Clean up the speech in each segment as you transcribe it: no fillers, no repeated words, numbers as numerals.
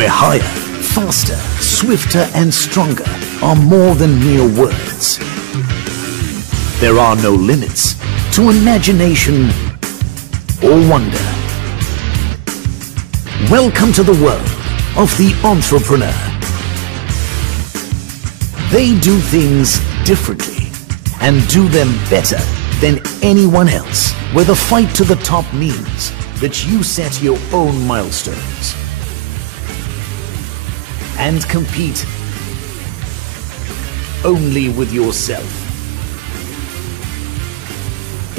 where higher, faster, swifter and stronger are more than mere words. There are no limits to imagination or wonder. Welcome to the world of the entrepreneur. They do things differently and do them better than anyone else, where the fight to the top means that you set your own milestones and compete only with yourself.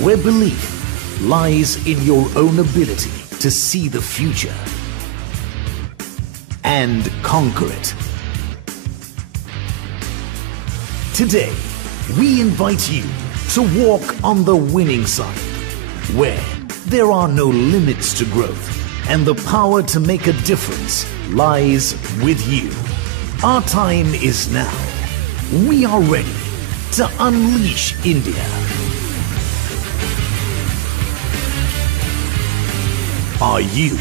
Where belief lies in your own ability to see the future and conquer it. Today, we invite you to walk on the winning side, where there are no limits to growth and the power to make a difference lies with you. Our time is now. We are ready to unleash India. Are you?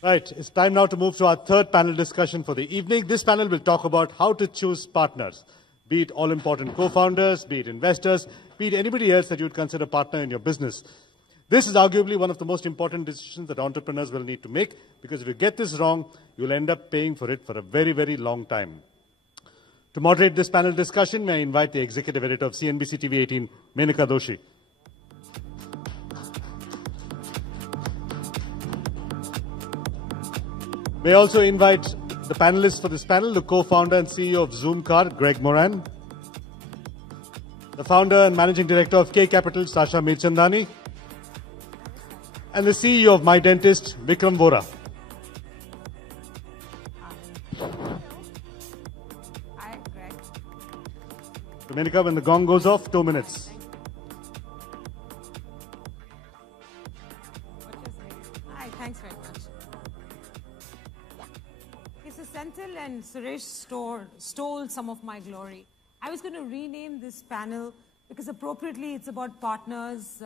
Right, it's time now to move to our third panel discussion for the evening. This panel will talk about how to choose partners, be it all-important co-founders, be it investors, be it anybody else that you would consider a partner in your business. This is arguably one of the most important decisions that entrepreneurs will need to make, because if you get this wrong, you'll end up paying for it for a very, very long time. To moderate this panel discussion, may I invite the executive editor of CNBC TV 18, Menaka Doshi. May I also invite the panelists for this panel, the co-founder and CEO of Zoomcar, Greg Moran, the founder and managing director of K Capital, Sasha Mirchandani, and the CEO of Mydentist, Vikram Vora. Hi, Greg. Dominica, when the gong goes off, 2 minutes. Hi, thanks very much. So Senthil and Suresh stole some of my glory. I was going to rename this panel because appropriately it's about partners,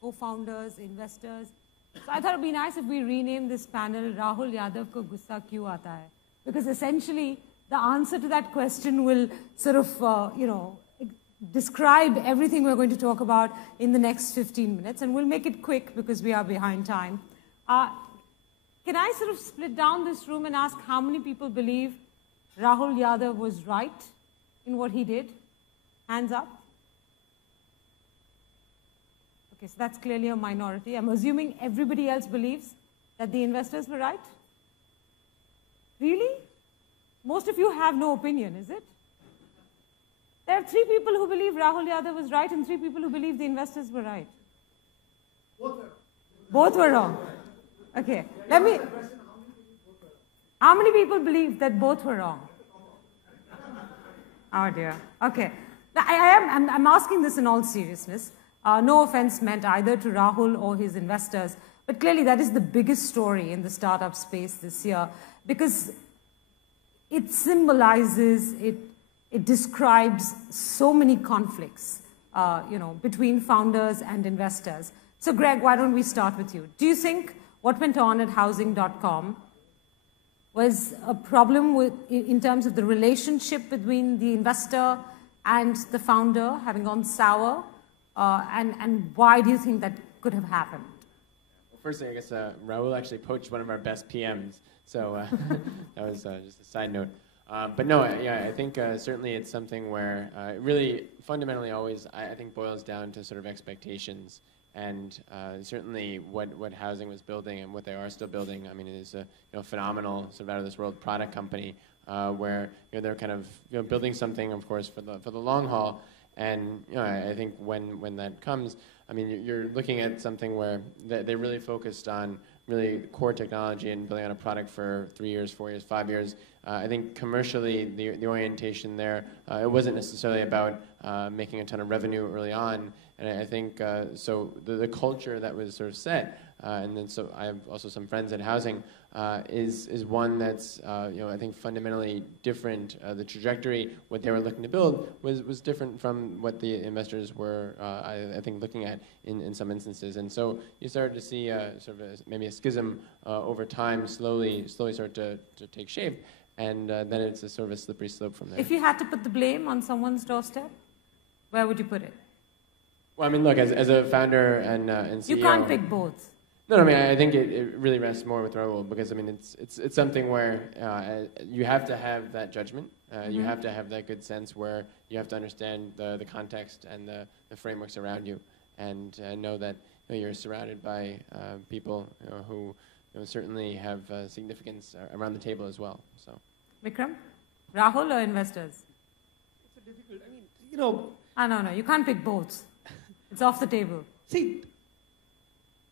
co-founders, investors. So I thought it would be nice if we rename this panel Rahul Yadav ko gussa kyun aata hai? Because essentially the answer to that question will sort of, describe everything we're going to talk about in the next 15 minutes. And we'll make it quick because we are behind time. Can I sort of split down this room and ask how many people believe Rahul Yadav was right in what he did? Hands up. Okay, so that's clearly a minority. I'm assuming everybody else believes that the investors were right? Really? Most of you have no opinion, is it? There are 3 people who believe Rahul Yadav was right and 3 people who believe the investors were right. Both were wrong. Okay, let me... How many people believe that both were wrong? Oh dear. Okay. Now, I'm asking this in all seriousness. No offense meant either to Rahul or his investors, but clearly that is the biggest story in the startup space this year, because it symbolizes, it describes so many conflicts, between founders and investors. So Greg, why don't we start with you? Do you think what went on at housing.com was a problem in terms of the relationship between the investor and the founder having gone sour? And why do you think that could have happened? Well, first thing, I guess Rahul actually poached one of our best PMs, so that was just a side note. But no, yeah, I think certainly it's something where it really fundamentally always, I think, boils down to sort of expectations. And certainly what Housing was building and what they are still building, I mean, it is a phenomenal sort of out-of-this-world product company where they're kind of building something, of course, for the long haul. And I think when that comes, I mean, you're looking at something where they really focused on really core technology and building out a product for 3 years, 4 years, 5 years. I think commercially, the orientation there, it wasn't necessarily about making a ton of revenue early on. And I think, so the culture that was sort of set and then so I have also some friends in housing, is one that's I think fundamentally different. The trajectory, what they were looking to build, was different from what the investors were, I think, looking at in some instances. And so you started to see sort of maybe a schism over time, slowly start to take shape, and then it's a sort of a slippery slope from there. If you had to put the blame on someone's doorstep, where would you put it? Well, I mean, look, as a founder and CEO... You can't pick both. No, I mean, I think it really rests more with Rahul, because, I mean, it's something where you have to have that judgment. You have to have that good sense where you have to understand the context and the frameworks around you, and know that you're surrounded by people who certainly have significance around the table as well. So, Vikram? Rahul or investors? It's a difficult, I mean, No, you can't pick both. It's off the table. See,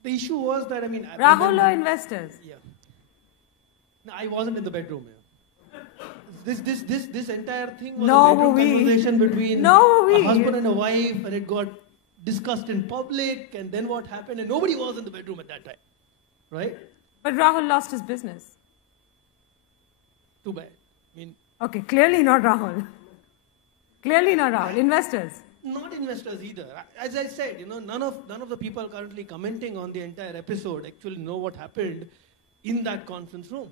the issue was that, I mean... Rahul or investors? Yeah. No, I wasn't in the bedroom. Yeah. This entire thing was a bedroom conversation between a husband and a wife, and it got discussed in public, and then what happened, and nobody was in the bedroom at that time. Right? But Rahul lost his business. Too bad. I mean... Okay, clearly not Rahul. Clearly not Rahul. Investors? Not investors either. As I said, none of the people currently commenting on the entire episode actually know what happened in that conference room.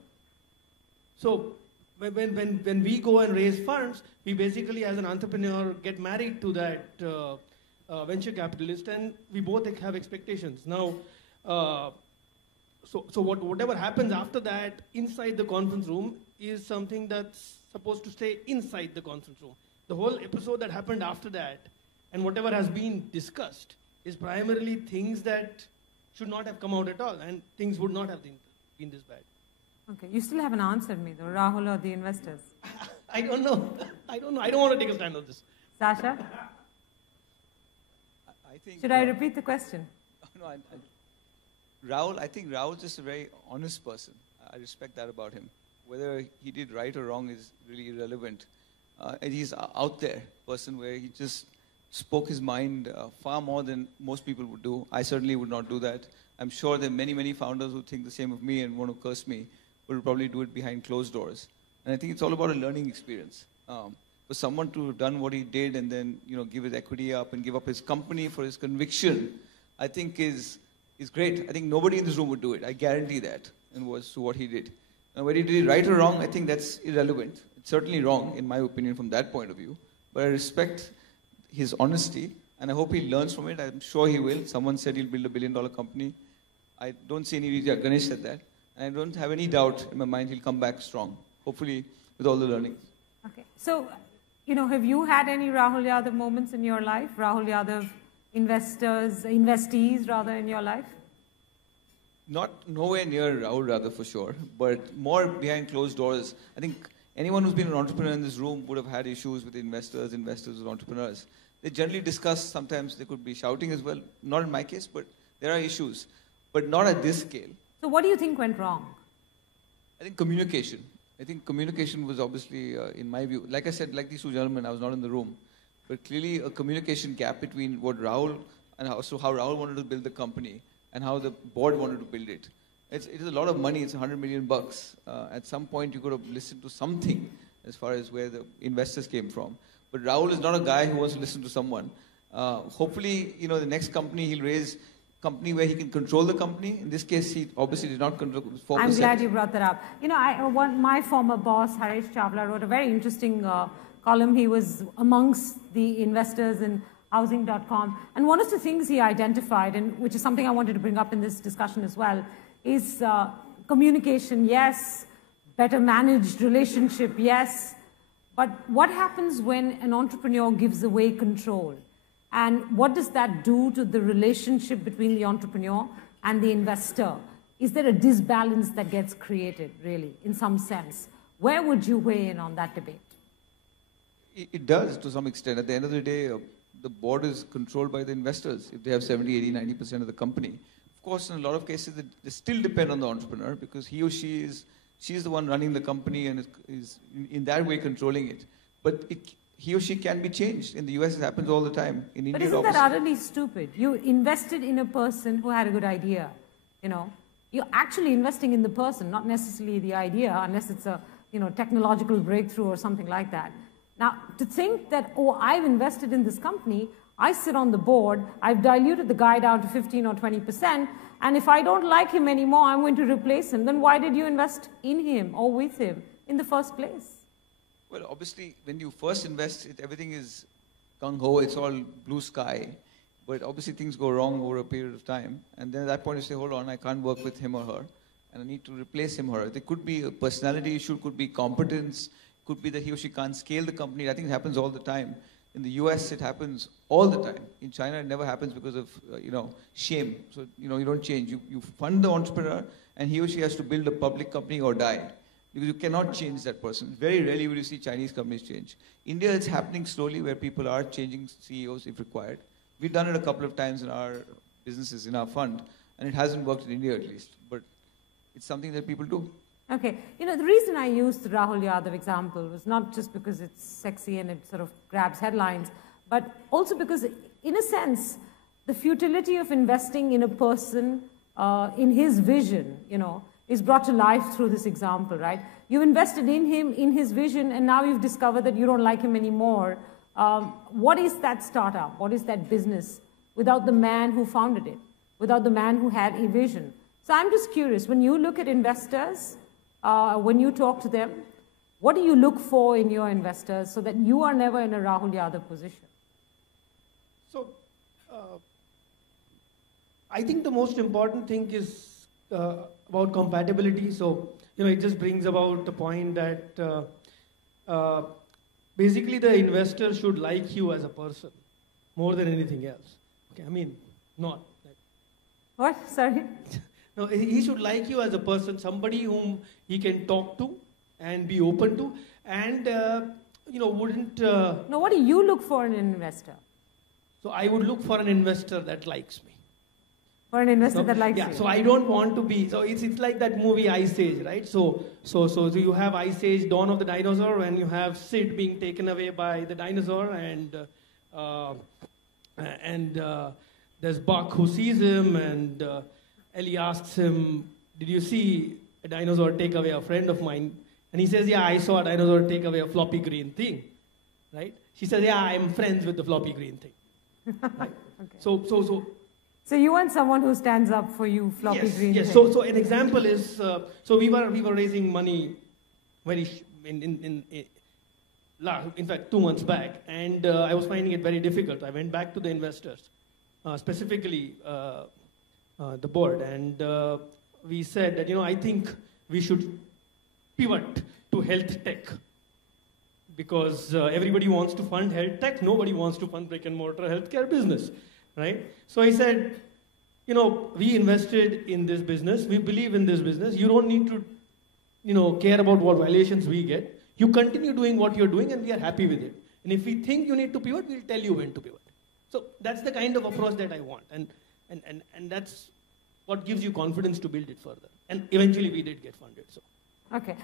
So when we go and raise funds, we basically, as an entrepreneur, get married to that venture capitalist, and we both have expectations. Now, whatever happens after that inside the conference room is something that's supposed to stay inside the conference room. The whole episode that happened after that, and whatever has been discussed, is primarily things that should not have come out at all, and things would not have been this bad. Okay, you still haven't answered me though, Rahul or the investors? I don't know. I don't want to take a stand on this. Sasha? Should I repeat the question? No, Rahul, I think Rahul's just a very honest person. I respect that about him. Whether he did right or wrong is really irrelevant. And he's out there person where he just spoke his mind far more than most people would do. I certainly would not do that. I'm sure there are many, many founders who think the same of me and want to curse me, but will probably do it behind closed doors. And I think it's all about a learning experience. For someone to have done what he did and then give his equity up and give up his company for his conviction, I think is great. I think nobody in this room would do it. I guarantee that, and was to what he did. Now, whether he did it right or wrong, I think that's irrelevant. It's certainly wrong, in my opinion, from that point of view. But I respect his honesty, and I hope he learns from it. I'm sure he will. Someone said he'll build $1 billion company. I don't see any reason. Ganesh said that. And I don't have any doubt in my mind he'll come back strong, hopefully with all the learnings. Okay. So, have you had any Rahul Yadav moments in your life? Rahul Yadav investees rather, in your life? Nowhere near Rahul rather, for sure, but more behind closed doors. I think anyone who's been an entrepreneur in this room would have had issues with investors with entrepreneurs. They generally discuss, sometimes they could be shouting as well. Not in my case, but there are issues, but not at this scale. So what do you think went wrong? I think communication. I think communication was obviously, in my view, like I said, like these two gentlemen, I was not in the room, but clearly a communication gap between what Rahul and how Rahul wanted to build the company and how the board wanted to build it. It is a lot of money. It's $100 million. At some point, you could have listened to something as far as where the investors came from. But Rahul is not a guy who wants to listen to someone. Hopefully, the next company he'll raise, company where he can control the company. In this case, he obviously did not control 4%. I'm glad you brought that up. My former boss, Harish Chawla, wrote a very interesting column. He was amongst the investors in housing.com. And one of the things he identified, and which is something I wanted to bring up in this discussion as well, is communication, yes, better managed relationship, yes. But what happens when an entrepreneur gives away control? And what does that do to the relationship between the entrepreneur and the investor? Is there a disbalance that gets created, really, in some sense? Where would you weigh in on that debate? It does, to some extent. At the end of the day, the board is controlled by the investors if they have 70, 80, 90% of the company. Of course, in a lot of cases, they still depend on the entrepreneur because he or she is the one running the company and is in that way controlling it. But he or she can be changed. In the US, it happens all the time. In India, but isn't that utterly stupid? You invested in a person who had a good idea. you're actually investing in the person, not necessarily the idea, unless it's a technological breakthrough or something like that. Now, to think that, oh, I've invested in this company, I sit on the board, I've diluted the guy down to 15 or 20%, and if I don't like him anymore, I'm going to replace him, then why did you invest in him or with him in the first place? Well, obviously, when you first invest, everything is gung-ho, it's all blue sky. But obviously, things go wrong over a period of time. And then at that point, you say, hold on, I can't work with him or her. And I need to replace him or her. There could be a personality issue, could be competence, could be that he or she can't scale the company. I think it happens all the time. In the US, it happens all the time. In China, it never happens because of, shame. So, you don't change. You fund the entrepreneur, and he or she has to build a public company or die. Because you cannot change that person. Very rarely will you see Chinese companies change. India, it's happening slowly where people are changing CEOs if required. We've done it a couple of times in our businesses, in our fund, and it hasn't worked in India at least. But it's something that people do. Okay. The reason I used the Rahul Yadav example was not just because it's sexy and it sort of grabs headlines, but also because, in a sense, the futility of investing in a person, in his vision, is brought to life through this example, right? You invested in him, in his vision, and now you've discovered that you don't like him anymore. What is that startup? What is that business without the man who founded it, without the man who had a vision? So I'm just curious, when you look at investors, when you talk to them, what do you look for in your investors so that you are never in a Rahul Yadav position? So, I think the most important thing is about compatibility. So, it just brings about the point that basically the investor should like you as a person more than anything else. Okay, not. What? Sorry? No, he should like you as a person, somebody whom he can talk to and be open to, and wouldn't. No, what do you look for in an investor? So I would look for an investor that likes me. For an investor that likes you. Yeah. So I don't want to be. So it's like that movie Ice Age, right? So you have Ice Age, Dawn of the Dinosaur, and you have Sid being taken away by the dinosaur, and there's Buck who sees him, and Ellie asks him, "Did you see a dinosaur take away a friend of mine?" And he says, "Yeah, I saw a dinosaur take away a floppy green thing." Right? She says, "Yeah, I'm friends with the floppy green thing." Right? Okay. So you want someone who stands up for you, floppy green. Yes. So an example is, we were raising money in fact 2 months back, and I was finding it very difficult. I went back to the investors, specifically the board, and we said that I think we should pivot to health tech, because everybody wants to fund health tech, nobody wants to fund brick and mortar healthcare business. Right? So I said, we invested in this business. We believe in this business. You don't need to, care about what valuations we get. You continue doing what you're doing, and we are happy with it. And if we think you need to pivot, we'll tell you when to pivot. So that's the kind of approach that I want. And that's what gives you confidence to build it further. And eventually we did get funded. So. Okay.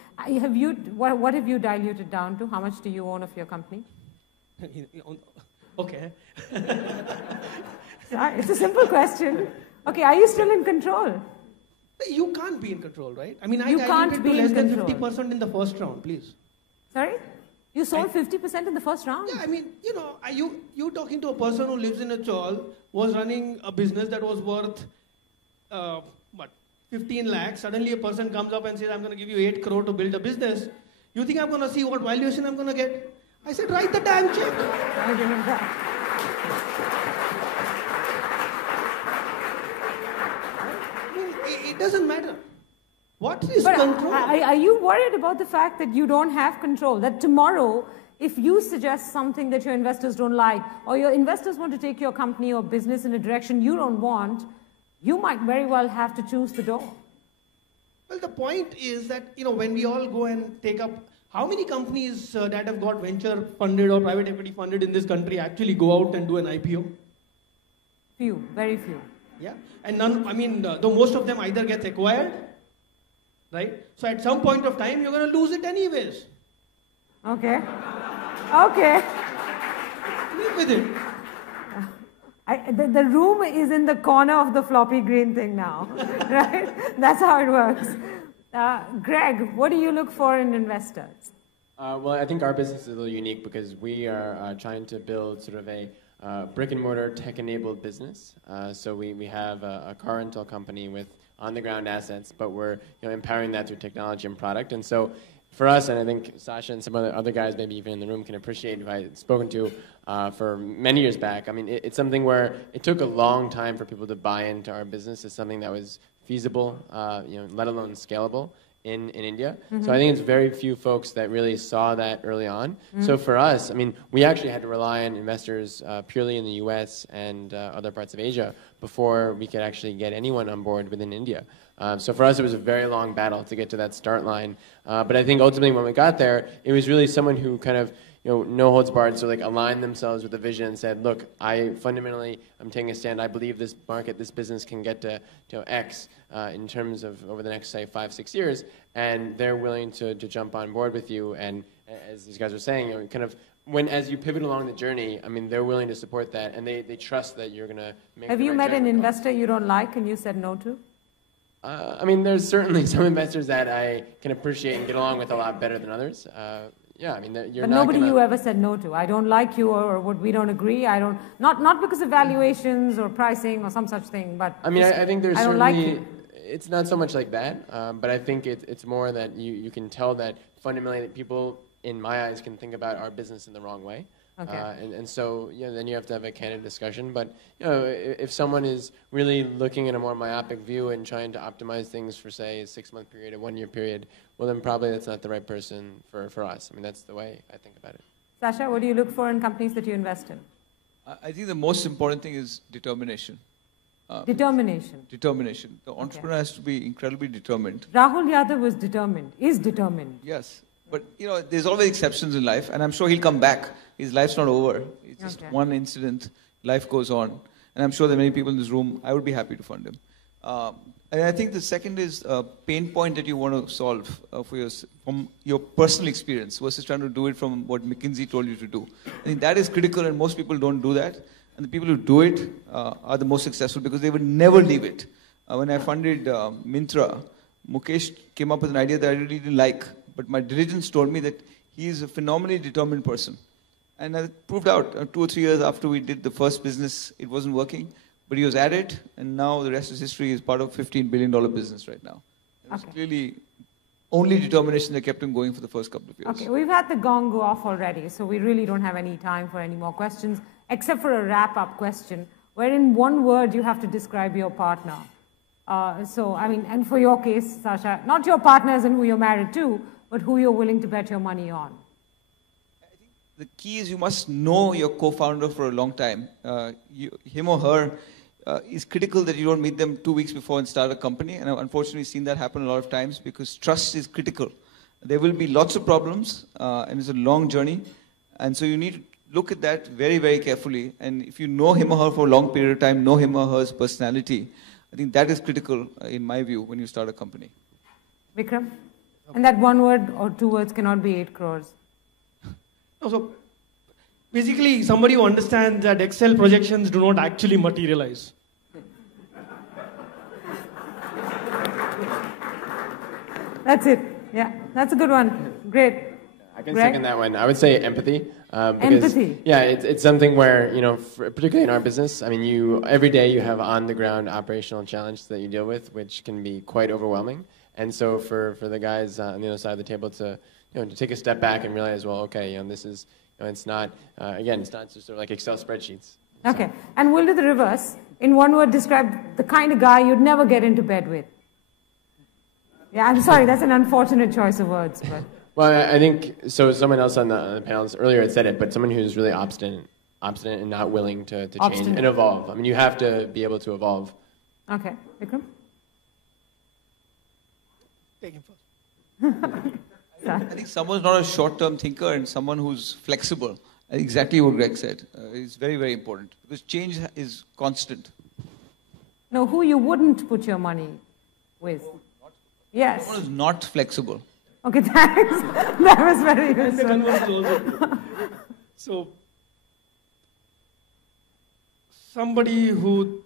What have you diluted down to? How much do you own of your company? Okay. It's a simple question. Okay, are you still in control? You can't be in control, right? I you can't be less in than 50% in the first round, please. Sorry? You sold 50% in the first round? Yeah, you talking to a person who lives in a chawl, was running a business that was worth, 15 lakhs. Suddenly a person comes up and says, I'm going to give you 8 crore to build a business. You think I'm going to see what valuation I'm going to get? I said, write the damn check. I remember that. It doesn't matter. What is control? Are you worried about the fact that you don't have control? That tomorrow, if you suggest something that your investors don't like, or your investors want to take your company or business in a direction you don't want, you might very well have to choose the door. Well, the point is that, when we all go and take up, how many companies that have got venture funded or private equity funded in this country actually go out and do an IPO? Few, very few. Yeah, and none, though most of them either get acquired, right? So at some point of time, you're going to lose it anyways. Okay. Okay. Live with it. The room is in the corner of the floppy green thing now, right? That's how it works. Greg, what do you look for in investors? Well, I think our business is a little unique because we are trying to build sort of a brick-and-mortar tech-enabled business. So we have a car rental company with on-the-ground assets, but we're empowering that through technology and product. And so for us, and I think Sasha and some other guys maybe even in the room can appreciate, who I've spoken to for many years back, I mean, it's something where it took a long time for people to buy into our business as something that was feasible, let alone scalable in India. So I think it's very few folks that really saw that early on. So for us, I mean, we actually had to rely on investors purely in the US and other parts of Asia before we could actually get anyone on board within India. So for us, it was a very long battle to get to that start line. But I think ultimately when we got there, it was really someone who kind of, no holds barred, so like aligned themselves with the vision and said, look, I fundamentally am taking a stand. I believe this market, this business can get to X in terms of over the next, say, 5-6 years, and they're willing to jump on board with you. And as these guys were saying, kind of as you pivot along the journey, I mean, they're willing to support that, and they trust that you're going to make. Have you met an investor you don't like and you said no to? I mean, there's certainly some investors that I can appreciate and get along with a lot better than others. Yeah, I mean, you're but not nobody you ever said no to. I don't like you, or what, we don't agree. I don't, not because of valuations or pricing or some such thing, but I mean, I think there's I don't certainly, like you. It's not so much like that, but I think it's more that you can tell that fundamentally that people, in my eyes, can think about our business in the wrong way. Okay. And so then you have to have a candid discussion. But if someone is really looking at a more myopic view and trying to optimize things for, say, a 6-month period, a 1-year period, well, then probably that's not the right person for us. I mean, that's the way I think about it. Sasha, what do you look for in companies that you invest in? I think the most important thing is determination. Determination. Determination. The entrepreneur has to be incredibly determined. Rahul Yadav was determined, is determined. Yes. But, there's always exceptions in life, and I'm sure he'll come back. His life's not over. It's just one incident. Life goes on. And I'm sure there are many people in this room, I would be happy to fund him. And I think the second is a pain point that you want to solve from your personal experience versus trying to do it from what McKinsey told you to do. I think that is critical, and most people don't do that. And the people who do it are the most successful because they would never leave it. When I funded Myntra, Mukesh came up with an idea that I really didn't like. But my diligence told me that he is a phenomenally determined person. And I proved out 2 or 3 years after we did the first business, it wasn't working. But he was at it, and now the rest is history. He's part of a $15 billion business right now. It was clearly only determination that kept him going for the first couple of years. Okay, we've had the gong go off already, so we really don't have any time for any more questions, except for a wrap-up question, where in one word you have to describe your partner. So, I mean, and for your case, Sasha, not your partners and who you're married to, but who you're willing to bet your money on. I think the key is you must know your co-founder for a long time. Him or her is critical that you don't meet them 2 weeks before and start a company. And I've unfortunately seen that happen a lot of times because trust is critical. There will be lots of problems, and it's a long journey. And so you need to look at that very, very carefully. And if you know him or her for a long period of time, know him or her's personality, I think that is critical, in my view, when you start a company. Vikram? And that 1 word or 2 words cannot be 8 crores. So basically, somebody who understands that Excel projections do not actually materialize. That's it. Yeah, that's a good one. Great. I can second that one. I would say empathy. Because, empathy. Yeah, it's something where, particularly in our business, I mean, every day you have on-the-ground operational challenge that you deal with, which can be quite overwhelming. And so for the guys on the other side of the table to take a step back and realize, well, okay, this is, it's not, again, it's not just sort of like Excel spreadsheets. Okay, and we'll do the reverse. In 1 word, describe the kind of guy you'd never get into bed with. Yeah, I'm sorry, that's an unfortunate choice of words, but. Well, I think, so someone else on the panel earlier had said it, but someone who's really obstinate and not willing to change and evolve. I mean, you have to be able to evolve. Okay, Vikram? Take him first. I think someone's not a short-term thinker and someone who's flexible. Exactly what Greg said. It's very, very important because change is constant. No, who you wouldn't put your money with? Yes. Someone who's not flexible. Okay, thanks. That was very And the useful. converse is also true. So, somebody who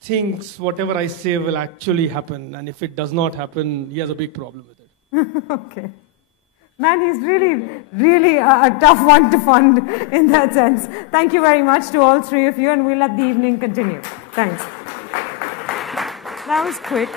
thinks whatever I say will actually happen, and if it does not happen, he has a big problem with it. Okay. Man, he's really a tough one to fund in that sense. Thank you very much to all three of you, and we'll let the evening continue. Thanks. That was quick.